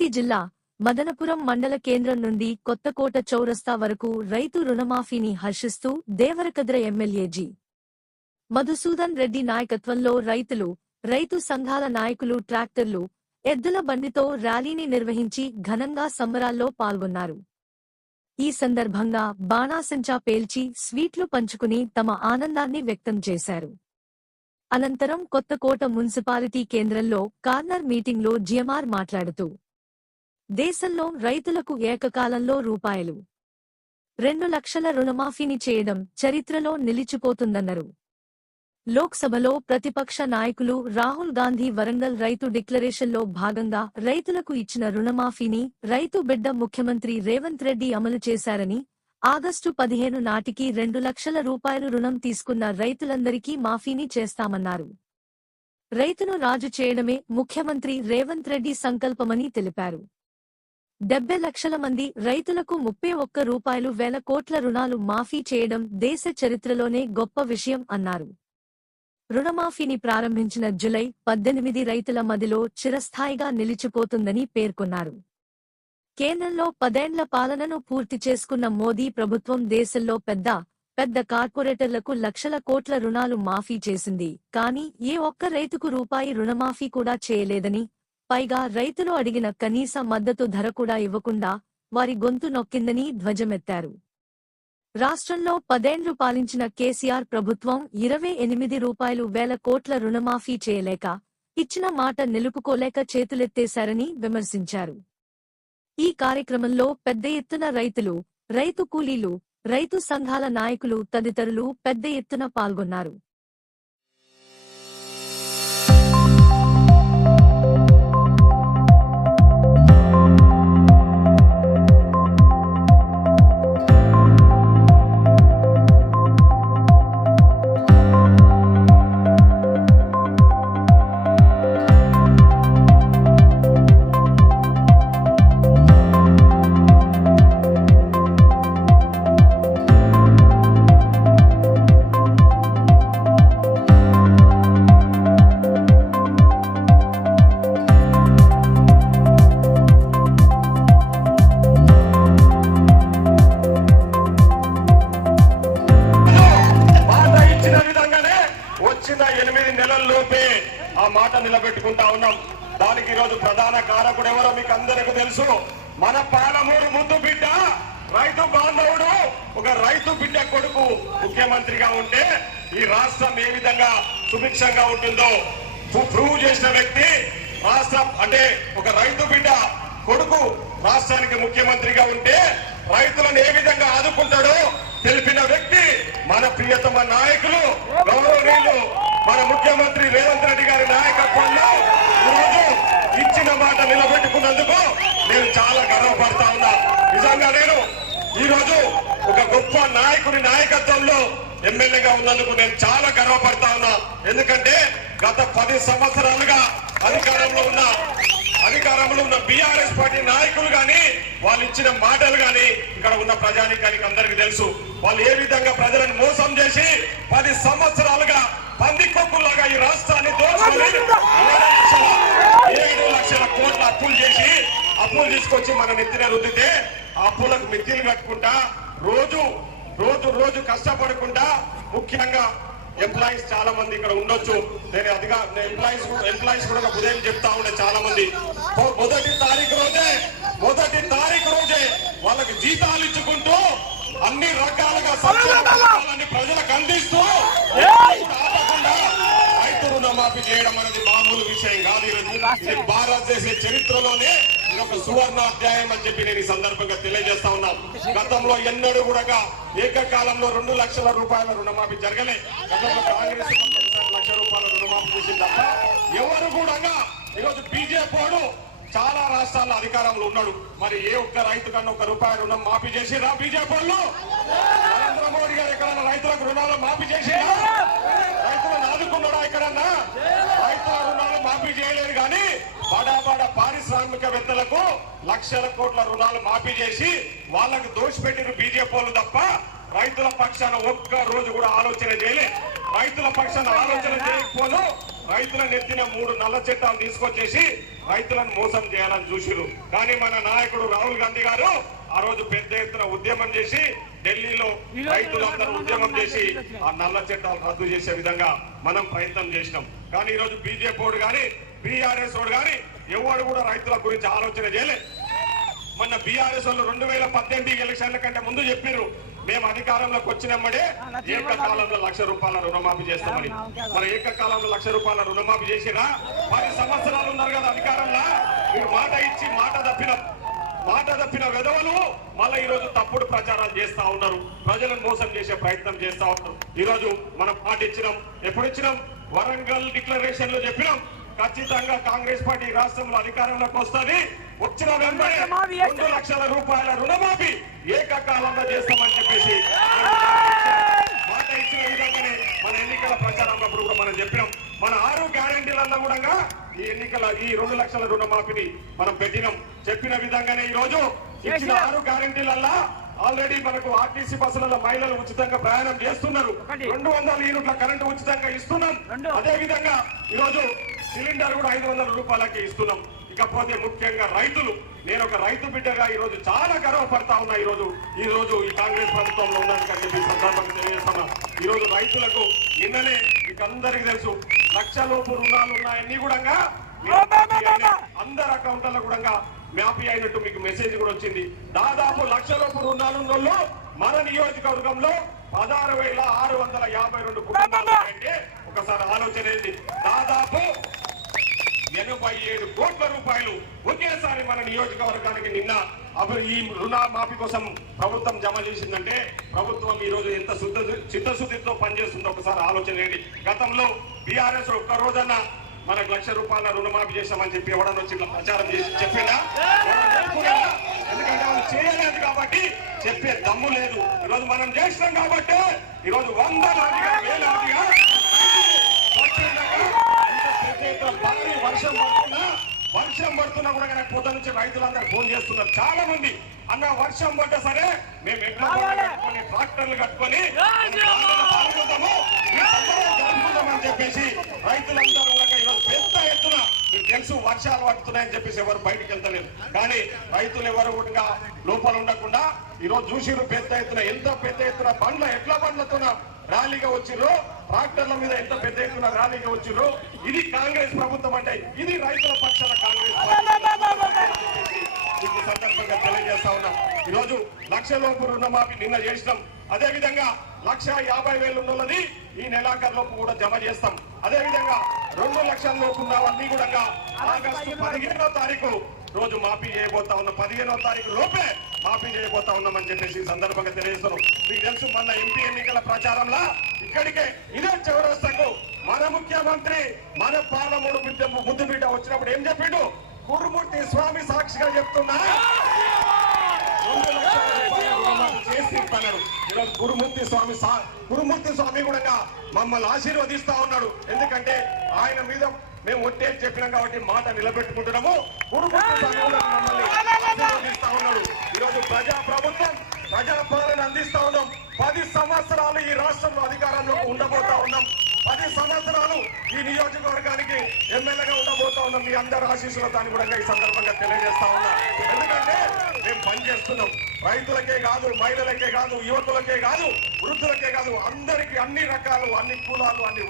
వనపర్తి జిల్లా మదనపురం మండల కేంద్రం నుండి కొత్తకోట చౌరస్తా వరకు రైతు రుణమాఫీని హర్షిస్తూ దేవరకద్ర ఎమ్మెల్యే జి. మధుసూదన్ రెడ్డి నాయకత్వంలో రైతు సంఘాల నాయకులు ట్రాక్టర్లు, ఎద్దుల బండితో ర్యాలీని నిర్వహించి ఘనంగా సంబరాల్లో పాల్గొన్నారు. ఈ సందర్భంగా బాణాసంచా పేల్చి స్వీట్లు పంచుకుని తమ ఆనందాన్ని వ్యక్తం చేశారు. అనంతరం కొత్తకోట మున్సిపాలిటీ కేంద్రంలో కార్నర్ మీటింగ్లో జిఎంఆర్ మాట్లాడుతూ దేశంలో రైతులకు ఏకకాలంలో రూ.2 లక్షల రుణమాఫీని చేయడం చరిత్రలో నిలిచిపోతుందన్నారు. లోక్సభలో ప్రతిపక్ష నాయకులు రాహుల్ గాంధీ వరంగల్ రైతు డిక్లరేషన్లో భాగంగా రైతులకు ఇచ్చిన రుణమాఫీని రైతు బిడ్డ ముఖ్యమంత్రి రేవంత్ రెడ్డి అమలు చేశారని, ఆగస్టు 15 నాటికి 2 లక్షల రూపాయలు రుణం తీసుకున్న రైతులందరికీ మాఫీని చేస్తామన్నారు. రైతును రాజు చేయడమే ముఖ్యమంత్రి రేవంత్ రెడ్డి సంకల్పమని తెలిపారు. 70 లక్షల మంది రైతులకు 31,000 కోట్ల రుణాలు మాఫీ చేయడం దేశ చరిత్రలోనే గొప్ప విషయం అన్నారు. రుణమాఫీని ప్రారంభించిన జూలై 18 రైతుల మదిలో చిరస్థాయిగా నిలిచిపోతుందని పేర్కొన్నారు. కేంద్రంలో 10 ఏళ్ల పాలనను పూర్తి చేసుకున్న మోదీ ప్రభుత్వం దేశంలో పెద్ద కార్పొరేటర్లకు లక్షల కోట్ల రుణాలు మాఫీ చేసింది. కానీ ఏ ఒక్క రైతుకు రూపాయి రుణమాఫీ కూడా చేయలేదని, పైగా రైతులు అడిగిన కనీస మద్దతు ధర కూడా ఇవ్వకుండా వారి గొంతు నొక్కిందని ధ్వజమెత్తారు. రాష్ట్రంలో 10 ఏళ్లు పాలించిన కేసీఆర్ ప్రభుత్వం 28,000 కోట్ల రుణమాఫీ చేయలేక, ఇచ్చిన మాట నిలుపుకోలేక చేతులెత్తేశారని విమర్శించారు. ఈ కార్యక్రమంలో పెద్ద ఎత్తున రైతు కూలీలు, రైతు సంఘాల నాయకులు తదితరులు పెద్ద ఎత్తున పాల్గొన్నారు. వచ్చిన 8 నెలల్లోపే ఆ మాట నిలబెట్టుకుంటా ఉన్నాం. దానికి ఈరోజు ప్రధాన కారకుడు ఎవరో మీకు అందరికీ తెలుసు. మన పాలమూరు ముద్దు బిడ్డ రైతు బాంధవుడు, ఒక రైతు బిడ్డ కొడుకు ముఖ్యమంత్రిగా ఉంటే ఈ రాష్ట్రం ఏ విధంగా సుభిక్షంగా ఉంటుందో ప్రూవ్ చేసిన వ్యక్తి అంటే ఒక రైతు బిడ్డ కొడుకు రాష్ట్రానికి ముఖ్యమంత్రిగా ఉంటే రైతులను ఏ విధంగా ఆదుకుంటాడో తెలిపిన వ్యక్తి మన ప్రియతమ నాయకులు గౌరవనీయులు మన ముఖ్యమంత్రి రేవంత్ రెడ్డి గారి నాయకత్వంలో ఈరోజు ఇచ్చిన మాట నిలబెట్టుకున్నందుకు నేను చాలా గర్వపడతా ఉన్నా. నిజంగా నేను ఈరోజు ఒక గొప్ప నాయకుడి నాయకత్వంలో ఎమ్మెల్యేగా ఉన్నందుకు నేను చాలా గర్వపడతా ఉన్నా. ఎందుకంటే గత 10 సంవత్సరాలుగా అధికారంలో ఉన్న బీఆర్ఎస్ పార్టీ నాయకులు గాని వాళ్ళు ఇచ్చిన మాటలు గాని ఇక్కడ ఉన్న ప్రజానీకానికి అందరికీ తెలుసు. వాళ్ళు ఏ విధంగా ప్రజలను మోసం చేసి 10 సంవత్సరాలుగా పందికొక్కులాగా ఈ రాష్ట్రాన్ని దోచుకొని 7 లక్షల కోట్ల అప్పులు తీసుకొచ్చి మన నెత్తిన రుద్దితే ఆ అప్పులకు మిత్తిలు కట్టుకుంటా రోజు కష్టపడకుండా, ముఖ్యంగా ఎంప్లాయీస్ చాలా మంది ఇక్కడ ఉండొచ్చు. నేను ఎంప్లాయీస్ కూడా ఉదయం చెప్తా ఉండే చాలా మంది మొదటి తారీఖు రోజే వాళ్ళకి జీతాలు ఇచ్చుకుంటూ అన్ని రకాలుగా సంక్షేమాన్ని ప్రజలకు అందిస్తూ ఆపకుండా రైతు రుణమాఫీ చేయడం అనేది మామూలు విషయం కాదు. ఇది భారతదేశ చరిత్రలోనే ఒక సువర్ణాధ్యాయం అని చెప్పి నేను ఈ సందర్భంగా తెలియజేస్తా ఉన్నా. గతంలో ఎన్నడూ కూడా ఏకకాలంలో 2 లక్షల రూపాయల రుణమాఫీ జరగలే. గతంలో కాంగ్రెస్ 1 లక్ష రూపాయల రుణమాఫీ చేసింది తప్ప ఎవరు కూడా ఈరోజు బీజేపీ చాలా రాష్ట్రాల్లో అధికారంలో ఉన్నాడు. మరి ఏ ఒక్క రైతు కన్నా 1 రూపాయి రుణం మాఫీ చేసిరా బీజేపీ వాళ్ళు? నరేంద్ర మోడీ గారు ఎక్కడన్నా రైతులకు రుణాలు మాఫీ చేసిరా? రైతులను ఆదుకున్నాడా ఎక్కడన్నా? రైతుల రుణాలు మాఫీ చేయలేదు. కానీ బడా పారిశ్రామికవేత్తలకు లక్షల కోట్ల రుణాలు మాఫీ చేసి వాళ్ళకు దోషిపెట్టిన బీజేపీ వాళ్ళు తప్ప రైతుల పక్షాన ఒక్క రోజు కూడా ఆలోచన చేయలే. రైతుల పక్షాన ఆలోచన చేయకపోను రైతుల నెత్తిన 3 నల్ల చట్టాలు తీసుకొచ్చేసి రైతులను మోసం చేయాలని చూసిరు. కానీ మన నాయకుడు రాహుల్ గాంధీ గారు ఆ రోజు పెద్ద ఎత్తున ఉద్యమం చేసి ఢిల్లీలో రైతులందరూ ఉద్యమం చేసి ఆ నల్ల చట్టాలు రద్దు చేసే విధంగా మనం ప్రయత్నం చేసినాం. కానీ ఈ రోజు బీజేపీ వాడు కానీ బీఆర్ఎస్ వాడు కానీ ఎవరు కూడా రైతుల గురించి ఆలోచన చేయలేదు. మొన్న బీఆర్ఎస్ వాళ్ళు 2018 ఎలక్షన్ల కంటే ముందు చెప్పారు, మేము అధికారంలోకి వచ్చినమ్మడే ఏకకాలంలో ₹1,00,000 రుణమాఫీ చేస్తామని. మరి ఏకకాలంలో ₹1,00,000 రుణమాఫీ చేసినా 10 సంవత్సరాలు ఉన్నారు కదా అధికారంలో. మీరు మాట ఇచ్చి మాట తప్పిన విధవలు మళ్ళీ ఈ రోజు తప్పుడు ప్రచారాలు చేస్తా ఉన్నారు, ప్రజలను మోసం చేసే ప్రయత్నం చేస్తా ఉన్నారు. ఈ రోజు మనం మాట ఇచ్చినాం, ఎప్పుడు ఇచ్చినాం? వరంగల్ డిక్లరేషన్ లో చెప్పినాం ఖచ్చితంగా కాంగ్రెస్ పార్టీ రాష్ట్రంలో అధికారంలోకి వస్తుంది, వచ్చిన వెంబడే ₹2,00,000 రుణమాఫీ ఏకకాలంలో చేస్తామని చెప్పేసి మాట ఇచ్చిన విధంగానే మన ఎన్నికల ప్రచారంలో కూడా మనం చెప్పినాం. మన 6 గ్యారంటీలల్లో కూడా ఈ ఎన్నికల ఈ ₹2,00,000 రుణమాఫీని మనం పెట్టినాం. చెప్పిన విధంగానే ఈ రోజు ఇచ్చిన 6 గ్యారంటీలల్లో ఆల్రెడీ మనకు ఆర్టీసీ బస్సులలో మహిళలు ఉచితంగా ప్రయాణం చేస్తున్నారు. 200 యూనిట్ల కరెంటు ఉచితంగా ఇస్తున్నాం. అదే విధంగా ఈ రోజు సిలిండర్ కూడా ₹500కి ఇస్తున్నాం. ఇకపోతే ముఖ్యంగా రైతులు, నేను ఒక రైతు బిడ్డగా ఈ రోజు చాలా గర్వపడతా ఉన్నా. ఈ రోజు ఈ కాంగ్రెస్ ప్రభుత్వంలో ఉన్నాను చెప్పి సందర్భంగా తెలియజేస్తున్నా. ఈ రోజు రైతులకు నిన్ననే మీకు అందరికీ తెలుసు ₹1,00,000 రుణాలు ఉన్నాయన్నీ కూడా అందరి అకౌంట్లలో కూడా మ్యాపీ అయినట్టు మీకు మెసేజ్ కూడా వచ్చింది. దాదాపు ₹1,00,000 రుణాలున్నోళ్ళు మన నియోజకవర్గంలో 16,652 కుటుంబాలు అంటే ఒకసారి ఆలోచన ఏంటి, దాదాపు ₹87 కోట్ల ఒకేసారి మన నియోజకవర్గానికి నిన్న ఈ రుణమాఫీ కోసం ప్రభుత్వం జమ చేసిందంటే ప్రభుత్వం ఈ రోజు ఎంత చిత్తశుద్ధితో పనిచేస్తుందో ఒకసారి ఆలోచన ఏంటి. గతంలో బీఆర్ఎస్ ఒక్క రోజన్న మనకు ₹1,00,000 రుణమాఫీ చేశామని చెప్పి ఎవడన్నా వచ్చి ప్రచారం చేసి చెప్పినా? ఎందుకంటే వాళ్ళు చేయలేదు కాబట్టి చెప్పే దమ్ము లేదు. ఈరోజు మనం చేసినాం కాబట్టి ఈరోజు 100 వేలాదిగా భారీ వర్షం పడుతున్నా కూడా నాకు పొద్దు నుంచి రైతులందరూ ఫోన్ చేస్తున్నారు. చాలా మంది అన్న వర్షం పడ్డా సరే మేము ఎట్లా కట్టుకొని ట్రాక్టర్లు కట్టుకొని జరుపుకుందామని చెప్పేసి రైతులందరూ కూడా ఈరోజు పెద్ద ఎత్తున మీకు తెలుసు వర్షాలు పడుతున్నాయని చెప్పేసి ఎవరు బయటకు వెళ్తలేరు. కానీ రైతులు ఎవరు కూడా లోపల ఉండకుండా ఈరోజు చూసిరు పెద్ద ఎత్తున, ఎంత పెద్ద ఎత్తున ఎట్లా బండ్లతో ర్యాలీగా వచ్చిర్రు, ట్రాక్టర్ల మీద ఎంత పెద్ద ఎత్తున ర్యాలీగా వచ్చిర్రు. ఇది కాంగ్రెస్ ప్రభుత్వం అంటే, ఇది రైతుల పక్షాన కాంగ్రెస్ ఈ సందర్భంగా తెలియజేస్తా ఉన్నాం. ఈరోజు ₹1,00,000 రుణమాఫీ నిన్న చేసినాం. అదే విధంగా 1,50,000 ఉన్నది ఈ నెలాఖరులోపు కూడా జమ చేస్తాం. అదే విధంగా 2,00,000 లోపు ఉన్నవన్నీ కూడా ఆగస్టు 15వ తారీఖు రోజు మాఫీ చేయబోతా ఉన్నాం. 15వ తారీఖు లోపే మాఫీ చేయబోతా ఉన్నామని చెప్పేసి ఈ సందర్భంగా తెలియజేస్తున్నాం. మీకు తెలుసు మొన్న ఎంపీ ఎన్నికల ప్రచారంలో ఇక్కడికే ఇదే చౌరస్తాకు మన ముఖ్యమంత్రి మన పార్లమెంట్ ముద్దు బిడ్డ వచ్చినప్పుడు ఏం చెప్పిండు? గురుమూర్తి స్వామి సాక్షిగా చెప్తున్నా చేసి ఇస్తున్నాడు. ఈరోజు గురుమూర్తి స్వామి కూడా మమ్మల్ని ఆశీర్వదిస్తా ఉన్నాడు. ఎందుకంటే ఆయన మీద మేము ఒట్టేసి చెప్పినాం కాబట్టి మాట నిలబెట్టుకుంటున్నాము. గురుమూర్తి స్వామి కూడా మమ్మల్ని ఆశీర్వదిస్తా ఉన్నాడు. ఈరోజు ప్రజాపాలన అందిస్తా ఉన్నాం. 10 సంవత్సరాలు ఈ రాష్ట్రంలో అధికారంలో ఉండబోతా ఉన్నాం. 10 సంవత్సరాలు ఈ నియోజకవర్గానికి ఎమ్మెల్యేగా ఉండబోతా ఉన్నాం. మీ అందరి ఆశీస్సులతో కూడా ఈ సందర్భంగా తెలియజేస్తా ఉన్నా. ఎందుకంటే మేము పనిచేస్తున్నాం. రైతులకే కాదు, మహిళలకే కాదు, యువకులకే కాదు, వృద్ధులకే కాదు, అందరికీ అన్ని రకాలు, అన్ని కులాలు, అన్ని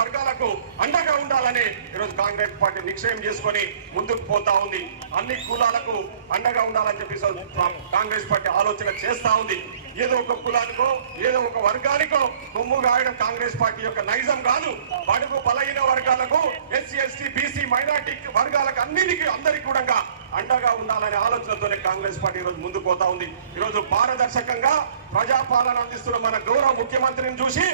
వర్గాలకు అండగా ఉండాలని ఈరోజు కాంగ్రెస్ పార్టీ నిశ్చయం చేసుకొని ముందుకు పోతా ఉంది. అన్ని కులాలకు అండగా ఉండాలని చెప్పి కాంగ్రెస్ పార్టీ ఆలోచన చేస్తా ఉంది. ఏదో ఒక కులానికో ఏదో ఒక వర్గానికో కొమ్ము గాయడం కాంగ్రెస్ పార్టీ యొక్క నైజం కాదు. బడుగు బలహీన వర్గాలకు, ఎస్సీ ఎస్టీ బీసీ మైనార్టీ వర్గాలకు అందరికీ కూడా అండగా ఉండాలనే ఆలోచనతోనే కాంగ్రెస్ పార్టీ ఈరోజు ముందుకు పోతా ఉంది. ఈరోజు పారదర్శకంగా ప్రజాపాలన అందిస్తున్న మన గౌరవ ముఖ్యమంత్రిని చూసి